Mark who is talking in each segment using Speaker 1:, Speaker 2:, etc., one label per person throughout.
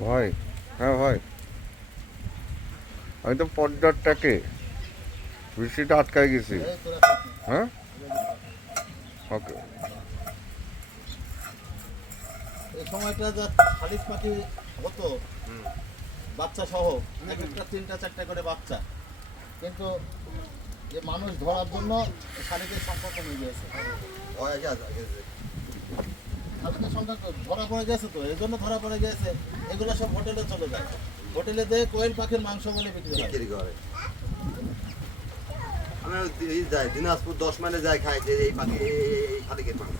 Speaker 1: ভাই হ্যাঁ ভাই আমি তো পর্যাটটাকে বৃষ্টিটা আটকায় গেছি। হ্যাঁ? ওকে।
Speaker 2: এই সময়টা যা শালিক পাখি হতো বাচ্চা সহ এক একটা তিনটা চারটা করে বাচ্চা। কিন্তু যে মানুষ ধরার জন্য শালিকের সংখ্যা কমে গিয়েছে সংখ্যা ক- ধরা পড়ে গেছে তো, এই জন্য ধরা পড়ে গেছে। এগুলো সব হোটেলে চলে যায়। হোটেলে দিয়ে কোয়েল পাখির মাংস বলে বিক্রি
Speaker 3: করে। আমি এই যাই, দিনাজপুর দশ মাইলে যাই, খাই, যে এই পাখি, এই- এই- এই মাংস মাংস।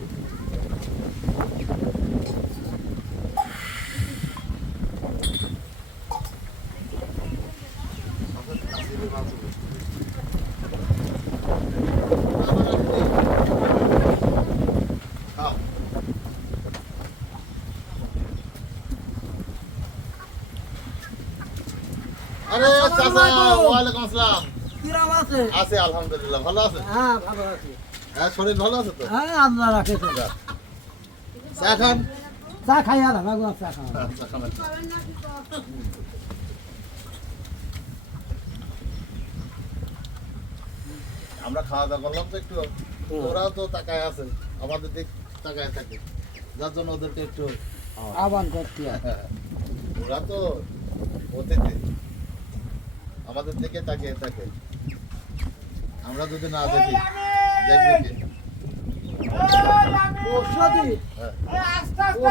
Speaker 2: আরে চাচা ওয়ালাইকুম আসসালাম।
Speaker 4: কিরাম আছে?
Speaker 2: আছে আলহামদুলিল্লাহ ভালো আছে?
Speaker 4: হ্যাঁ ভালো আছি।
Speaker 2: হ্যাঁ শরীর ভালো আছে তো?
Speaker 4: হ্যাঁ আল্লাহ রাখে তো।
Speaker 2: চা খান?
Speaker 4: চা খাই আর ভাগো চা খাওয়া
Speaker 2: আচ্ছা খাবেন। আমরা খাওয়া দাওয়া করলাম তো একটু। ওরা তো তাকায় আছে আমাদের দিক তাকায় থাকে। যার জন্য ওদেরকে একটু
Speaker 4: আহ্বান করতে
Speaker 2: ওরা তো অতিথি। আমাদের দিকে তাকিয়ে থাকে আমরা যদি না দেখি দেখবে কি?
Speaker 4: ও, সত্যি?
Speaker 2: হ্যাঁ।
Speaker 4: ও,